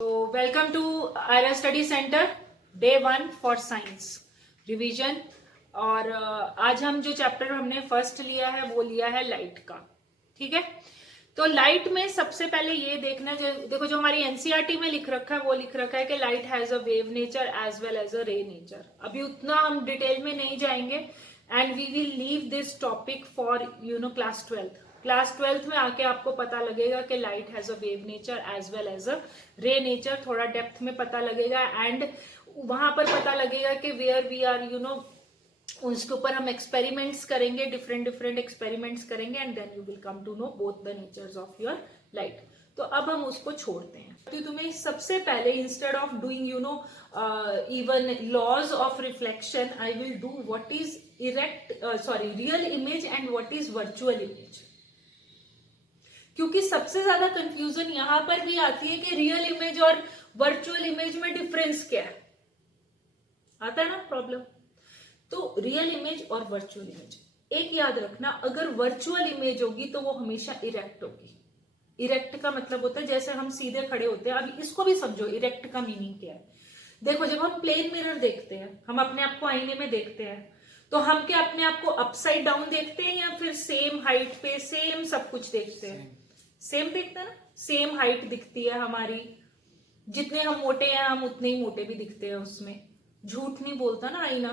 तो welcome to Aayra study centre day 1 for science revision. और आज हम जो चैप्टर हमने फर्स्ट लिया है वो लिया है लाइट का। ठीक है, तो लाइट में सबसे पहले ये देखना, जो देखो जो हमारी एनसीईआरटी में लिख रखा है वो लिख रखा है कि light has a wave nature as well as a ray nature. अभी उतना हम डिटेल में नहीं जाएंगे and we will leave this topic for class 12th। Class 12th में आके आपको पता लगेगा कि light has a wave nature as well as a ray nature, थोड़ा डेप्थ में पता लगेगा एंड वहां पर पता लगेगा कि वेयर वी आर उसके ऊपर हम एक्सपेरिमेंट्स करेंगे, डिफरेंट डिफरेंट एक्सपेरिमेंट्स करेंगे and then you will come to know both the natures of your light. तो अब हम उसको छोड़ते हैं। तो तुम्हें सबसे पहले instead of doing even laws of reflection I will do what is real image and what is virtual image. क्योंकि सबसे ज्यादा कंफ्यूजन यहां पर भी आती है कि रियल इमेज और वर्चुअल इमेज में डिफरेंस क्या है, आता है ना प्रॉब्लम। तो रियल इमेज और वर्चुअल इमेज एक याद रखना, अगर वर्चुअल इमेज होगी तो वो हमेशा इरेक्ट होगी। इरेक्ट का मतलब होता है जैसे हम सीधे खड़े होते हैं। अभी इसको भी समझो, इरेक्ट का मीनिंग क्या है। देखो जब हम प्लेन मिरर देखते हैं, हम अपने आप को आईने में देखते हैं, तो हम क्या अपने आप को अपसाइड डाउन देखते हैं या फिर सेम हाइट पे सेम सब कुछ देखते हैं? सेम देखते हैं ना, सेम हाइट दिखती है हमारी। जितने हम मोटे हैं हम उतने ही मोटे भी दिखते हैं उसमें। झूठ नहीं बोलता ना आईना।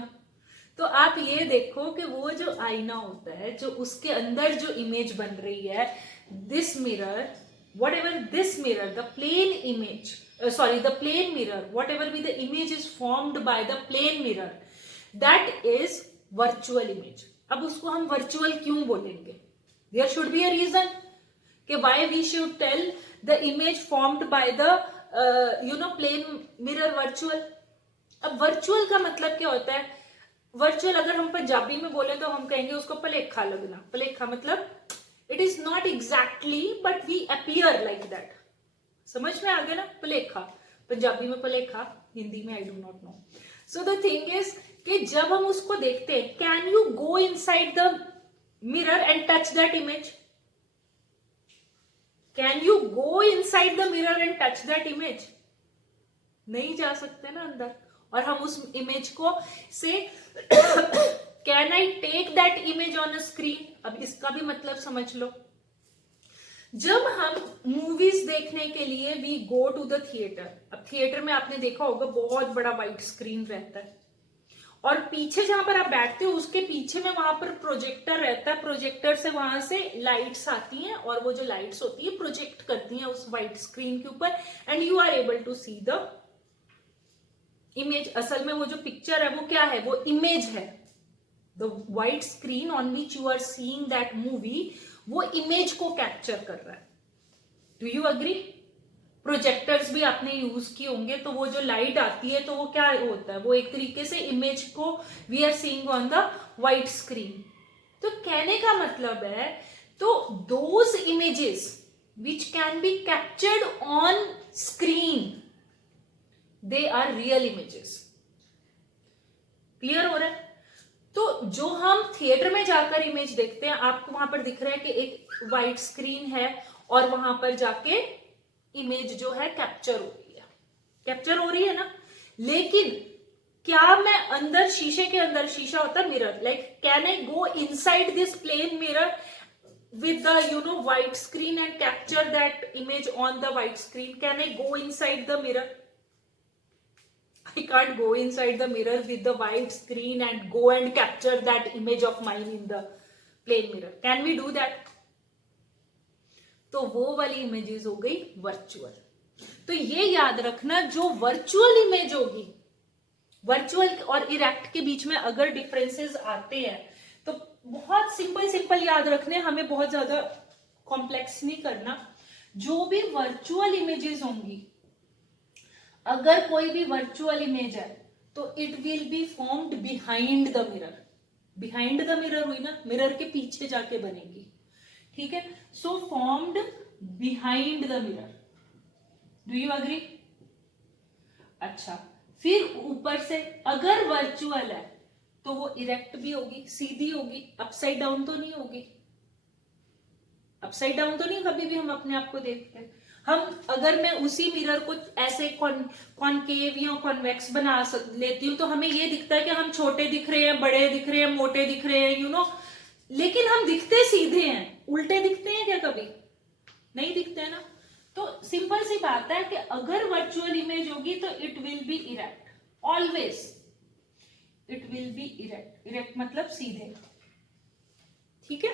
तो आप ये देखो कि वो जो आईना होता है, जो उसके अंदर जो इमेज बन रही है, this mirror, whatever this mirror, the plane image, the plane mirror, whatever be the image is formed by the plane mirror, that is virtual image. अब उसको हम virtual क्यों बोलेंगे? There should be a reason कि why we should tell the image formed by the plane mirror virtual. अब virtual का मतलब क्या होता है? वर्चुअल अगर हम पंजाबी में बोले तो हम कहेंगे उसको भलेखा लगना। भलेखा मतलब it is not exactly but we appear like that. समझ में आ गया ना? भलेखा पंजाबी में भलेखा, हिंदी में I do not know. So the thing is कि जब हम उसको देखते हैं, can you go inside the mirror and touch that image? Can you go inside the mirror and touch that image? नहीं जा सकते ना अंदर। और हम उस इमेज को से can I take that image on a screen? अब इसका भी मतलब समझ लो। जब हम मूवीज देखने के लिए we go to the theatre. अब थिएटर में आपने देखा होगा बहुत बड़ा वाइट स्क्रीन रहता है और पीछे जहां पर आप बैठते हो उसके पीछे में वहां पर प्रोजेक्टर रहता है। प्रोजेक्टर से वहां से लाइट्स आती हैं और वो जो लाइट्स होती है प्रोजेक्ट करती हैं उस वाइट स्क्रीन के ऊपर and you are able to see the image. असल में वो जो पिक्चर है वो क्या है? वो इमेज है। The white screen on which you are seeing that movie, वो इमेज को कैप्चर कर रहा है। Do you agree? प्रोजेक्टर्स भी आपने यूज किए होंगे, तो वो जो लाइट आती है तो वो क्या होता है? वो एक तरीके से इमेज को we are seeing on the white screen. तो कहने का मतलब है, तो those images which can be captured on screen, they are real images. Clear हो रहा है? तो जो हम थिएटर में जाकर इमेज देखते हैं, आपको वहां पर दिख रहा है कि एक वाइट स्क्रीन है और वहां पर जाके इमेज जो है कैप्चर हो रही है। कैप्चर हो रही है ना? लेकिन क्या मैं अंदर, शीशे के अंदर, शीशा होता है mirror, like can I go inside this plane mirror with the white screen and capture that image on the white screen? Can I go inside the mirror? I can't go inside the mirror with the white screen and go and capture that image of mine in the plane mirror. Can we do that? तो वो वाली images हो गई virtual. तो ये याद रखना, जो वर्चुअल इमेज होगी, वर्चुअल और इरेक्ट के बीच में अगर डिफरेंसेस आते हैं तो बहुत सिंपल सिंपल याद रखने, हमें बहुत ज्यादा कॉम्प्लेक्स नहीं करना। जो भी वर्चुअल इमेजेस होंगी, अगर कोई भी वर्चुअल इमेज है तो it will be formed behind the mirror. Behind the mirror हुई ना, मिरर के पीछे जाके बनेगी। ठीक है, so formed behind the mirror. Do you agree? अच्छा, फिर ऊपर से अगर वर्चुअल है तो वो इरेक्ट भी होगी, सीधी होगी, अपसाइड डाउन तो नहीं होगी। अपसाइड डाउन तो नहीं कभी भी हम अपने आप को देखते हैं। हम अगर मैं उसी मिरर को ऐसे कॉनकेव या कॉन्वेक्स बना लेती हूँ तो हमें ये दिखता है कि हम छोटे दिख रहे हैं, बड़े दिख रहे हैं, मोटे दिख रहे हैं, लेकिन हम दिखते सीधे हैं। उल्टे दिखते हैं क्या कभी? नहीं दिखते हैं ना। तो सिंपल सी बात है कि अगर वर्चुअल इमेज होगी तो it will B erect, always it will B erect. Erect मतलब सीधे, ठीक है।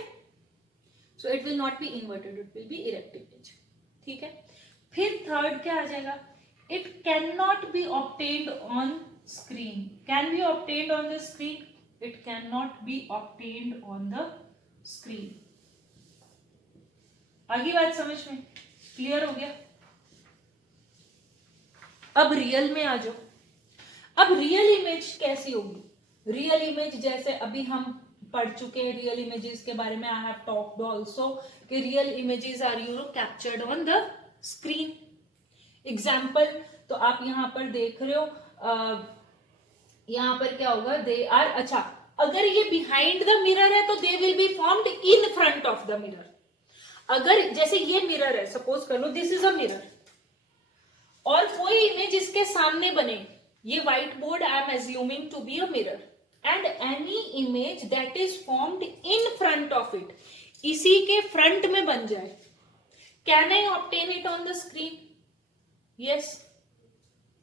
So it will not be inverted, it will B erect image, ठीक है। फिर थर्ड क्या आ जाएगा? It can not be obtained on screen. Can be obtained on the screen? It can not be obtained on the screen. आगे बात समझ में clear हो गया? अब रियल में आ जाओ। अब रियल इमेज कैसी होगी? रियल इमेज जैसे अभी हम पढ़ चुके हैं रियल इमेजेस के बारे में, आई हैव टॉक्ड आल्सो कि real images are captured on the screen. Example तो आप यहां पर देख रहे हो, यहां पर क्या होगा? दे आर, अच्छा अगर ये बिहाइंड द मिरर है तो they will be formed in front of the mirror. अगर जैसे ये मिरर है, सपोज कर लो दिस इज अ मिरर, और कोई इमेज इसके सामने बने, ये white board I am assuming to be a mirror, and any image that is formed in front of it, इसी के फ्रंट में बन जाए, can I obtain it on the screen? Yes,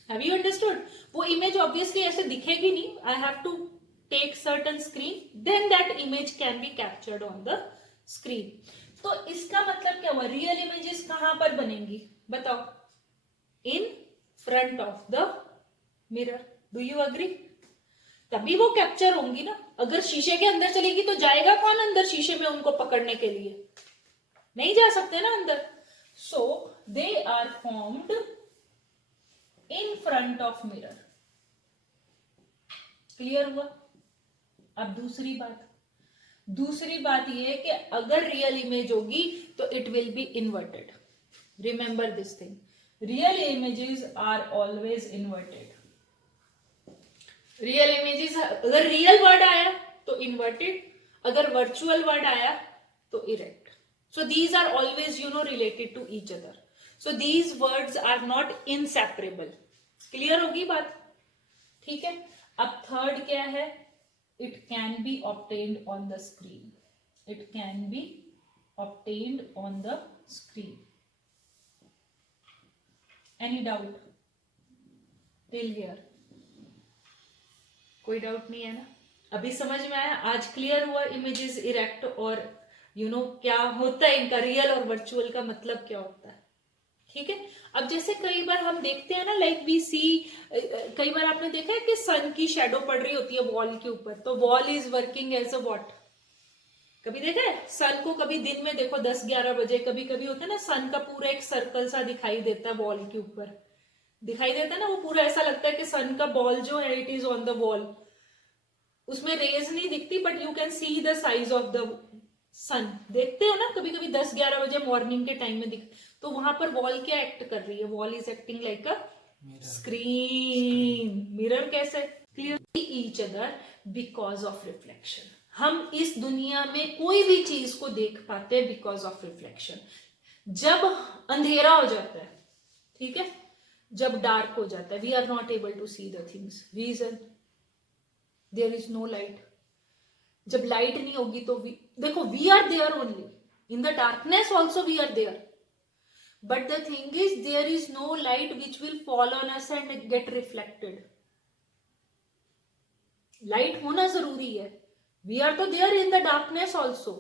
have you understood? वो image obviously ऐसे दिखेगी नहीं, I have to take certain screen, then that image can be captured on the screen. तो इसका मतलब क्या हुआ? रियल इमेजेस कहां पर बनेंगी बताओ? इन front of the mirror. Do you agree? तभी वो कैप्चर होंगी ना। अगर शीशे के अंदर चलेगी तो जाएगा कौन अंदर शीशे में उनको पकड़ने के लिए? नहीं जा सकते ना अंदर। So they are formed in front of mirror. Clear हुआ? अब दूसरी बात ये है कि अगर रियल इमेज होगी तो it will be inverted. Remember this thing, real images are always inverted. Real images, अगर रियल वर्ड आया तो इन्वर्टेड, अगर वर्चुअल वर्ड आया तो erect. So these are always related to each other. So these words are not inseparable. Clear होगी बात? ठीक है। अब थर्ड क्या है? It can be obtained on the screen. It can be obtained on the screen. Any doubt till here? कोई doubt नहीं है ना? अभी समझ में आया? आज क्लियर हुआ इमेजेस इरेक्ट और क्या होता है इनका, रियल और वर्चुअल का मतलब क्या होता है। ठीक है। अब जैसे कई बार हम देखते हैं ना, लाइक वी सी, कई बार आपने देखा है कि सन की शेडो पड़ रही होती है वॉल के ऊपर, तो wall is working as a what? कभी देखा है सन को? कभी दिन में देखो 10-11 बजे कभी कभी होता है ना, सन का पूरा एक सर्कल सा दिखाई देता है वॉल के ऊपर, दिखाई देता है ना, वो पूरा ऐसा लगता है कि सन का बॉल जो है it is on the wall. उसमें रेज नहीं दिखती but you can see the size of the sun. देखते हो ना कभी कभी 10-11 बजे मॉर्निंग के टाइम में दिख, तो वहां पर वॉल क्या एक्ट कर रही है? Wall is acting like a screen. Mirror कैसे? Clear each other because of reflection. हम इस दुनिया में कोई भी चीज को देख पाते हैं बिकॉज ऑफ रिफ्लेक्शन। जब अंधेरा हो जाता है, ठीक है, जब डार्क हो जाता है, we are not able to see the things. Reason, there is no light. जब लाइट नहीं होगी तो देखो we are there only in the darkness, also we are there, but the thing is there is no light which will fall on us and get reflected. Light होना जरूरी है, we are तो there in the darkness also,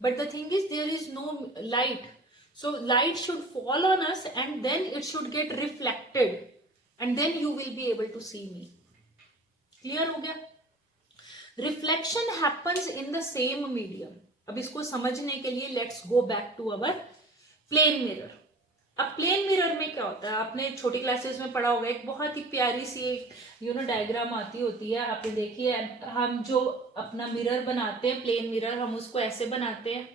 but the thing is there is no light, so light should fall on us and then it should get reflected and then you will be able to see me. Clear हो गया? Reflection happens in the same medium. अब इसको समझने के लिए let's go back to our plane mirror. अब plane mirror में क्या होता है? आपने छोटी क्लासेस में पढ़ा होगा, एक बहुत ही प्यारी सी एक डायग्राम आती होती है, आपने देखी है। हम जो अपना मिरर बनाते हैं, प्लेन मिरर, हम उसको ऐसे बनाते हैं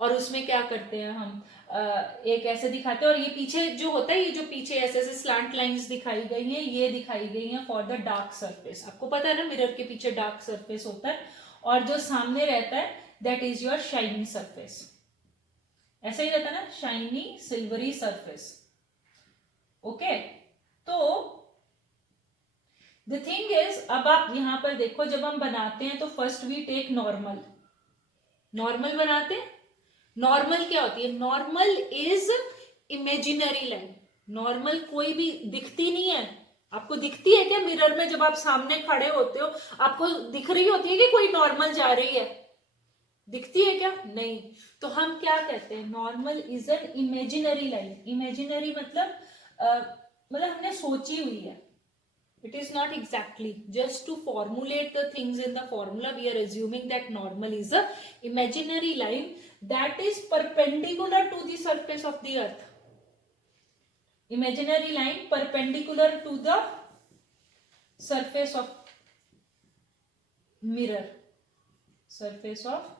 और उसमें क्या करते हैं हम, एक ऐसे दिखाते हैं और ये पीछे जो होता है, ये जो पीछे ऐसे ऐसे स्लैंट लाइंस दिखाई गई हैं, ये दिखाई गई हैं फॉर द डार्क सरफेस। आपको पता है ना मिरर के पीछे डार्क सरफेस होता है और जो सामने रहता है that is your shiny surface. ऐसा ही रहता है ना, शाइनी सिल्वरी सरफेस। ओके, तो द थिंग इज, अब आप यहां पर देखो, जब हम बनाते हैं तो first we take normal, normal बनाते हैं। नॉर्मल क्या होती है? Normal is imaginary line. Normal कोई भी दिखती नहीं है। आपको दिखती है क्या मिरर में? जब आप सामने खड़े होते हो आपको दिख रही होती है कि कोई नॉर्मल जा रही है? दिखती है क्या? नहीं। तो हम क्या कहते हैं? Normal is an imaginary line. Imaginary मतलब हमने सोची हुई है। It is not exactly. Just to formulate the things in the formula, we are assuming that normal is a imaginary line that is perpendicular to the surface of the earth. Imaginary line perpendicular to the surface of mirror. Surface of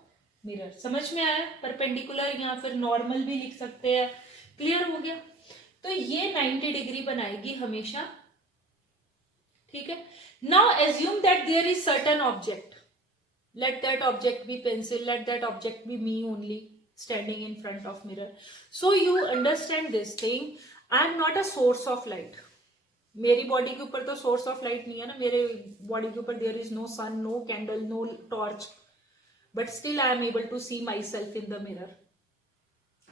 mirror. समझ में आया? perpendicular या फिर normal भी लिख सकते हैं। Clear हो गया? तो ये 90 डिग्री बनाएगी हमेशा, ठीक है। Now assume that there is certain object, let that object be pencil, let that object be me only standing in front of mirror. So you understand this thing, I am not a source of light. मेरी body के ऊपर तो source of light नहीं है ना, मेरे body के ऊपर there is no sun, no candle, no torch, but still I am able to see myself in the mirror.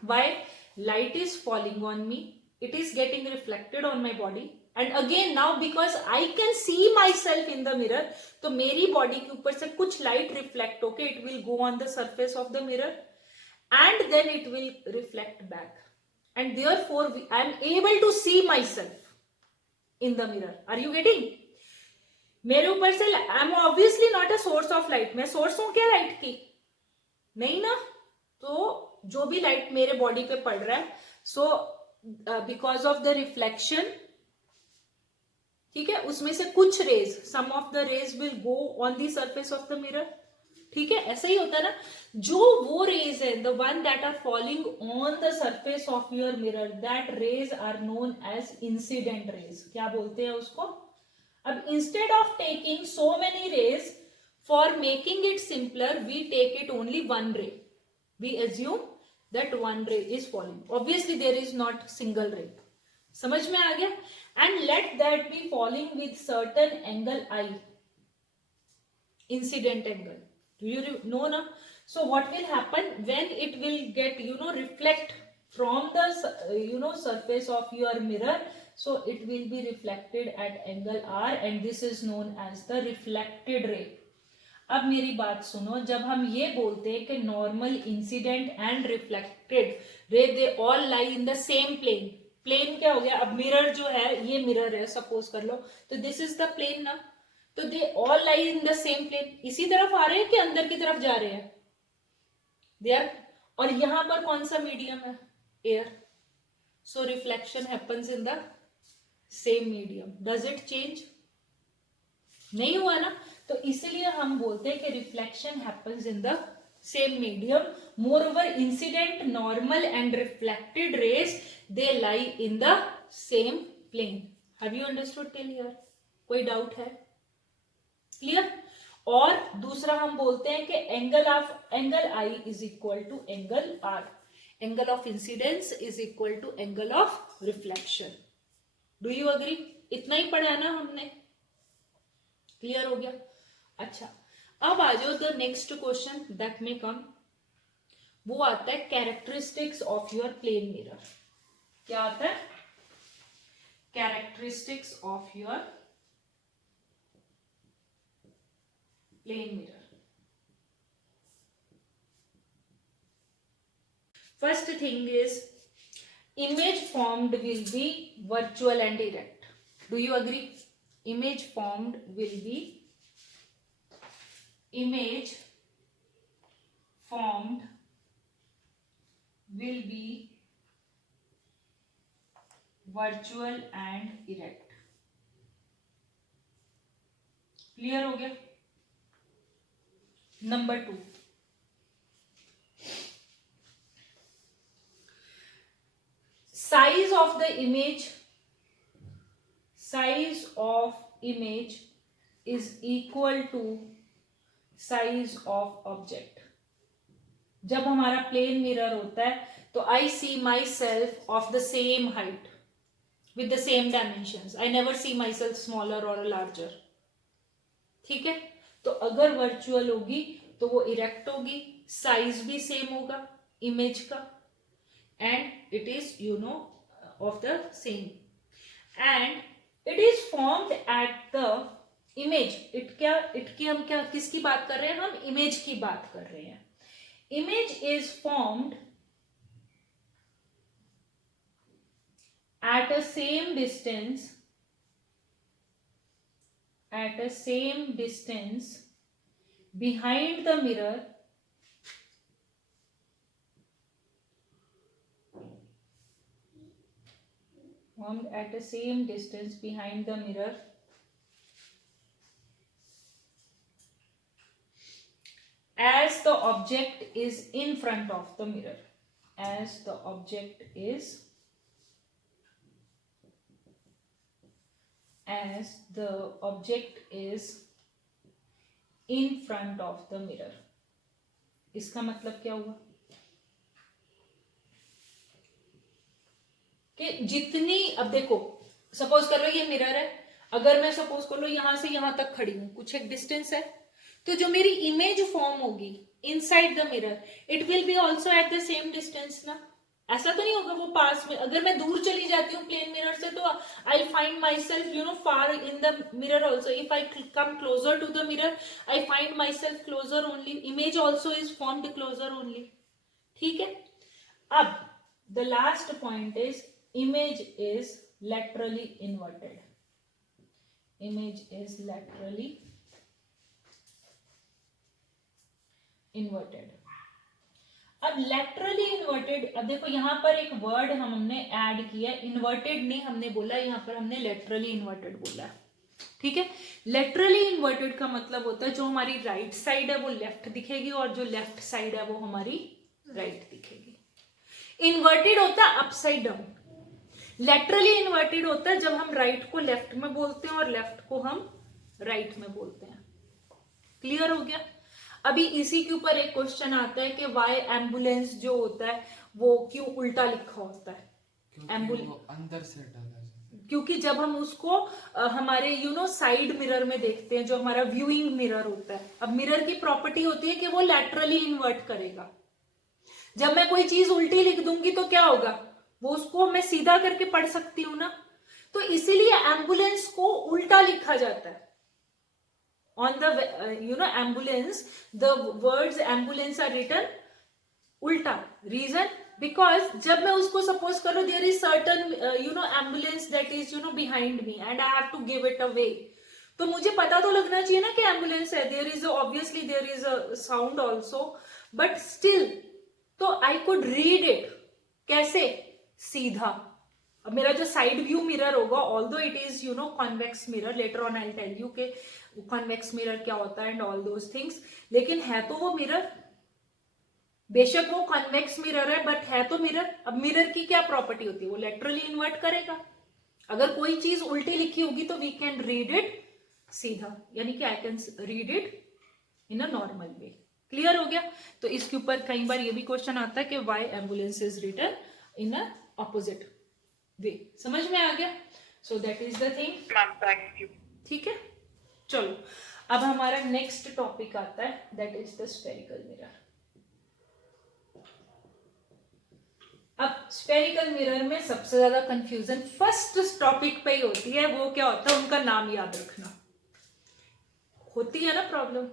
Why? Light is falling on me, it is getting reflected on my body, and again now because I can see myself in the mirror, तो मेरी body के ऊपर से कुछ light reflect होके it will go on the surface of the mirror and then it will reflect back, and therefore I am able to see myself in the mirror. Are you getting? मेरे ऊपर से I am obviously not a source of light. मैं source हूं क्या light की? नहीं ना। तो जो भी लाइट मेरे बॉडी पे पड़ रहा है, so because of the reflection, ठीक है, उसमें से कुछ rays, some of the rays will go on the surface of the mirror, ठीक है। ऐसा ही होता है ना, जो वो रेज है, the one that are falling on the surface of your mirror, that rays are known as incident rays. क्या बोलते हैं उसको? अब instead of taking so many rays, for making it simpler, we take it only one ray. We assume that one ray is falling. Obviously there is not single ray. समझ में आ गया? And let that be falling with certain angle I, incident angle. Do you know na? So what will happen when it will get, reflect from the surface of your mirror? So it will be reflected at angle R, and this is known as the reflected ray. अब मेरी बात सुनो, जब हम ये बोलते हैं कि normal, incident and reflected ray, they all lie in the same plane. Plane क्या हो गया? अब मिरर जो है, ये मिरर है सपोज कर लो, तो दिस इज द प्लेन ना, तो they all lie in the same plane. इसी तरफ आ रहे हैं कि अंदर की तरफ जा रहे हैं? They are. और यहां पर कौन सा मीडियम है? Air. So reflection happens in the same medium. Does it change? नहीं हुआ ना। तो इसलिए हम बोलते हैं कि reflection happens in the same medium. Moreover incident, normal and reflected rays, they lie in the same plane. Have you understood till here? कोई डाउट है? क्लियर? और दूसरा हम बोलते हैं कि angle I is equal to angle R. Angle of incidence is equal to angle of reflection. Do you agree? इतना ही पढ़ा है ना हमने? क्लियर हो गया? अच्छा, अब आ जाओ the next question that may come. वो आता है characteristics of your plane mirror. क्या आता है? Characteristics of your plane mirror. First thing is, image formed will be virtual and erect. Do you agree? Image formed will be virtual and erect. Clear हो गया? Number 2, size of the image is equal to size of object. जब हमारा plane mirror होता है तो I see myself of the same height, with the same dimensions. I never see myself smaller or larger. ठीक है, तो अगर virtual होगी तो वो इरेक्ट होगी, साइज भी सेम होगा इमेज का, and it is of the same, and it is formed at the image. हम क्या किसकी बात कर रहे हैं? हम इमेज की बात कर रहे हैं. Image is formed at a same distance behind the mirror as the object is in front of the mirror. As the object is in front of the mirror. इसका मतलब क्या हुआ कि जितनी, अब देखो सपोज कर लो ये मिरर है, अगर मैं सपोज कर लो यहां से यहां तक खड़ी हूं, कुछ एक डिस्टेंस है, तो जो मेरी इमेज फॉर्म होगी inside the mirror, it will B also at the same distance ना. ऐसा तो नहीं होगा वो पास में. अगर मैं दूर चली जाती हूँ प्लेन मिरर से तो I find myself far in the mirror also. If I come closer to the mirror I find myself closer only. Image also is formed closer only. ठीक है. अब the last point is image is laterally inverted. Image is laterally inverted. अब laterally inverted, अब देखो यहां पर एक word हमने ऐड किया, इन्वर्टेड नहीं हमने बोला, यहां पर हमने laterally inverted बोला. ठीक है. laterally inverted का मतलब होता है जो हमारी राइट साइड है वो लेफ्ट दिखेगी और जो लेफ्ट साइड है वो हमारी राइट दिखेगी. इन्वर्टेड होता है अपसाइड डाउन. लेटरली इन्वर्टेड होता है जब हम राइट को लेफ्ट में बोलते हैं और लेफ्ट को हम राइट में बोलते हैं. क्लियर हो गया. अभी इसी के ऊपर एक क्वेश्चन आता है कि वाई एम्बुलेंस जो होता है वो क्यों उल्टा लिखा होता है? एम्बुलेंस अंदर से क्योंकि जब हम उसको हमारे साइड मिरर में देखते हैं, जो हमारा व्यूइंग मिरर होता है, अब मिरर की प्रॉपर्टी होती है कि वो लैटरली इन्वर्ट करेगा. जब मैं कोई चीज उल्टी लिख दूंगी तो क्या होगा, वो उसको मैं सीधा करके पढ़ सकती हूं ना. तो इसीलिए एम्बुलेंस को उल्टा लिखा जाता है. On the ambulance the words ambulance are written उल्टा. रीजन बिकॉज जब मैं उसको सपोज करो there is certain ambulance that is behind me and I have to give it away, तो मुझे पता तो लगना चाहिए ना कि एम्बुलेंस है. There is obviously there is a sound also, but still तो आई कुड रीड इट. कैसे? सीधा. अब मेरा जो साइड व्यू मिरर होगा, although it is convex mirror, later on I tell you के कॉन्वेक्स मिरर क्या होता है एंड ऑल दोज थिंग्स, लेकिन है तो वो मिरर. बेशक वो कॉन्वेक्स मिरर है बट है तो मिरर. अब मिरर की क्या प्रॉपर्टी होती है? वो लेटरली इन्वर्ट करेगा. अगर कोई चीज उल्टी लिखी होगी तो वी कैन रीड इट सीधा, यानी कि I can read it in a normal way. Clear हो गया. तो इसके ऊपर कई बार ये भी क्वेश्चन आता है कि why ambulance is written in a opposite way. समझ में आ गया. So that is the thing. ठीक है. चलो अब हमारा नेक्स्ट टॉपिक आता है, that is the spherical mirror. अब स्फेरिकल मिरर में सबसे ज्यादा कंफ्यूजन फर्स्ट टॉपिक पे ही होती है. वो क्या होता है? उनका नाम याद रखना होती है ना प्रॉब्लम.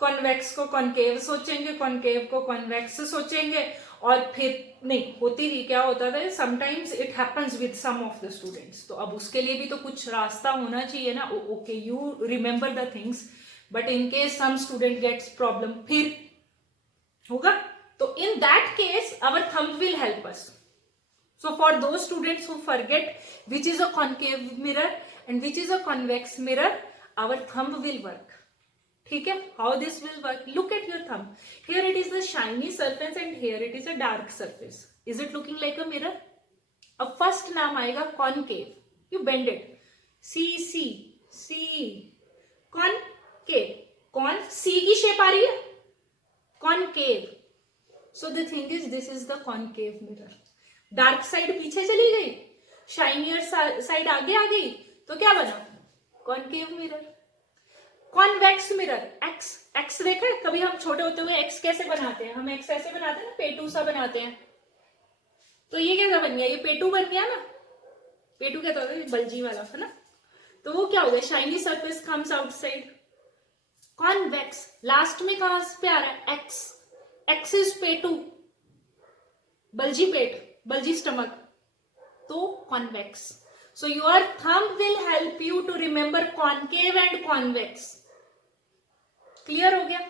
कॉन्वेक्स को कॉन्केव सोचेंगे, कॉन्केव को कॉन्वेक्स सोचेंगे, और फिर नहीं होती ही क्या होता था, sometimes it happens with some of the students. तो अब उसके लिए भी तो कुछ रास्ता होना चाहिए ना. Okay you remember the things, but in case some student gets problem फिर होगा. तो in that case our thumb will help us. So for those students who forget which is a concave mirror and which is a convex mirror, our thumb will work. ठीक है. How this will work? Look at your thumb. Here it is the shiny surface and here it is a dark surface. Is it looking like a mirror? अब first नाम आएगा concave. You bend it. C C C concave. Con C की shape आ रही है, concave. So the thing is this is the concave mirror. Dark side पीछे चली गई शाइनियर साइड आगे आ गई तो क्या बना, concave mirror. Convex mirror, x, x देखा है कभी हम छोटे होते हुए, एक्स कैसे बनाते हैं, हम एक्स ऐसे बनाते हैं ना, पेटू सा बनाते हैं, तो ये कैसा बन गया, ये पेटू बन गया ना, पेटू क्या होता है, बल्जी वाला है ना, तो वो क्या हो गया, shiny surface comes outside. Convex last में कहां पे आ रहा है, एक्स, एक्स इज पेटू, बल्जी पेट, बल्जी स्टमक, तो convex. So your thumb will help you to remember concave and convex. Clear हो गया,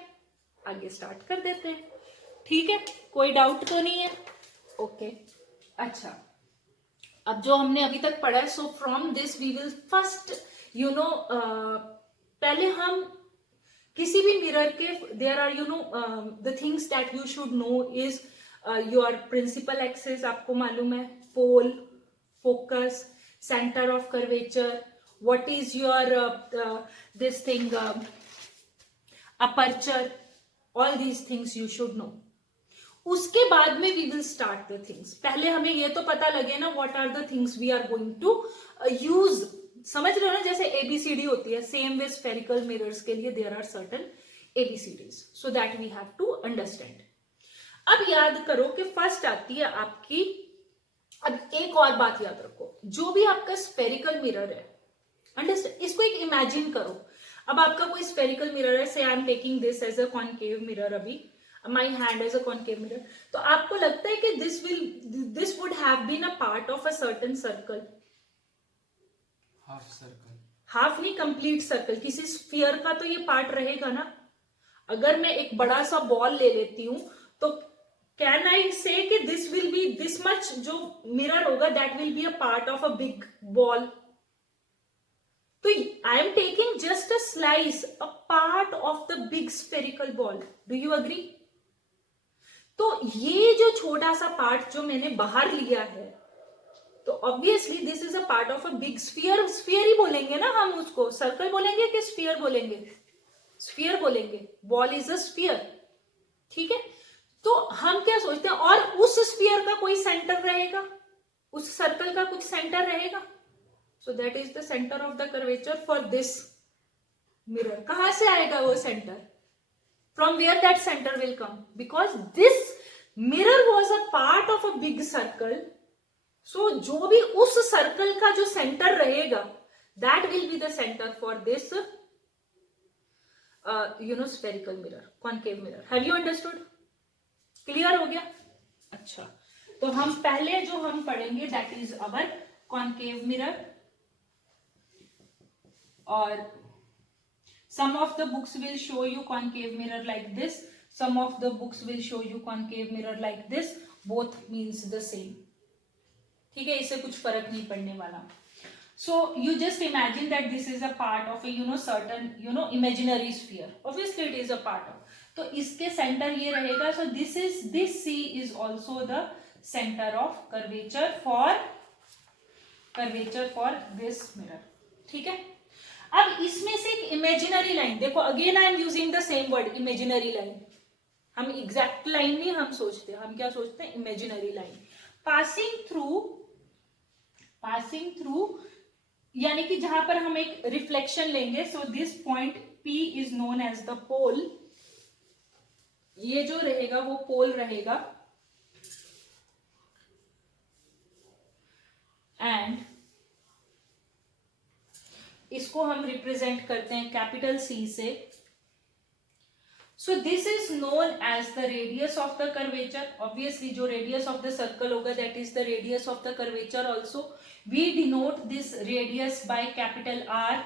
आगे स्टार्ट कर देते हैं, ठीक है, कोई डाउट तो नहीं है, ओके। अच्छा, अब जो हमने अभी तक पढ़ा है, so from this we will first you know, पहले हम किसी भी मिरर के, there are you know the things that you should know is your principal axis, आपको मालूम है, pole, focus, centre of curvature, what is your this thing, aperture, all these things you should know. उसके बाद में we will start the things, पहले हमें ये तो पता लगे ना what are the things we are going to use, समझ रहे हो ना, जैसे एबीसीडी होती है, सेम वे स्फेरिकल मिरर्स के लिए there are certain ABCDs, so that we have to understand. अब याद करो कि फर्स्ट आती है आपकी, अब एक और बात याद रखो, जो भी आपका स्फेरिकल मिरर है, अंडरस्टैंड, इसको एक इमेजिन करो, अब आपका कोई स्फेरिकल मिरर है, say I am taking this as a concave mirror, अभी my hand as a concave mirror, तो आपको लगता है कि this would have been a part of a certain circle, half circle, half नहीं, कंप्लीट सर्कल, किसी sphere का तो ये पार्ट रहेगा ना। अगर मैं एक बड़ा सा बॉल ले लेती हूं तो कैन आई से कि this will be this much, जो मिरर होगा that will be a part of a big ball, तो I am taking just a slice, a part of the big spherical ball, do you agree. तो ये जो छोटा सा part जो मैंने बाहर लिया है, तो obviously this is a part of a big sphere, sphere ही बोलेंगे ना हम उसको, सर्कल बोलेंगे कि स्फीयर बोलेंगे, स्फीयर बोलेंगे, बॉल इज अ स्फीयर, ठीक है। तो हम क्या सोचते हैं, और उस स्फीयर का कोई सेंटर रहेगा, उस सर्कल का कुछ सेंटर रहेगा, सो that is the centre of the curvature for this mirror. कहां से आएगा वो centre, from where that center will come, because this mirror was a part of a big circle, so जो भी उस सर्कल का जो सेंटर रहेगा, that will be the center for this spherical mirror, concave mirror. Have you understood? clear हो गया, अच्छा, तो हम पहले जो हम पढ़ेंगे that is our concave mirror, और some of the books will show you concave mirror like this, some of the books will show you concave mirror like this, both means the same, ठीक है, इससे कुछ फर्क नहीं पड़ने वाला। so you just imagine that this is a part of a certain imaginary sphere, obviously it is a part of, तो इसके सेंटर ये रहेगा, so this C is also the center of curvature for this mirror, ठीक है। अब इसमें से एक इमेजिनरी लाइन देखो, again I am using the same word, imaginary line, हम एग्जैक्ट लाइन नहीं हम सोचते, हम क्या सोचते हैं, इमेजिनरी लाइन, पासिंग थ्रू, यानी कि जहां पर हम एक रिफ्लेक्शन लेंगे, so this point P is known as the pole, ये जो रहेगा वो पोल रहेगा, एंड इसको हम रिप्रेजेंट करते हैं कैपिटल C से, so this is known as the radius of the curvature, obviously जो रेडियस ऑफ द सर्कल होगा that is the radius of the curvature also, we denote this radius by capital R,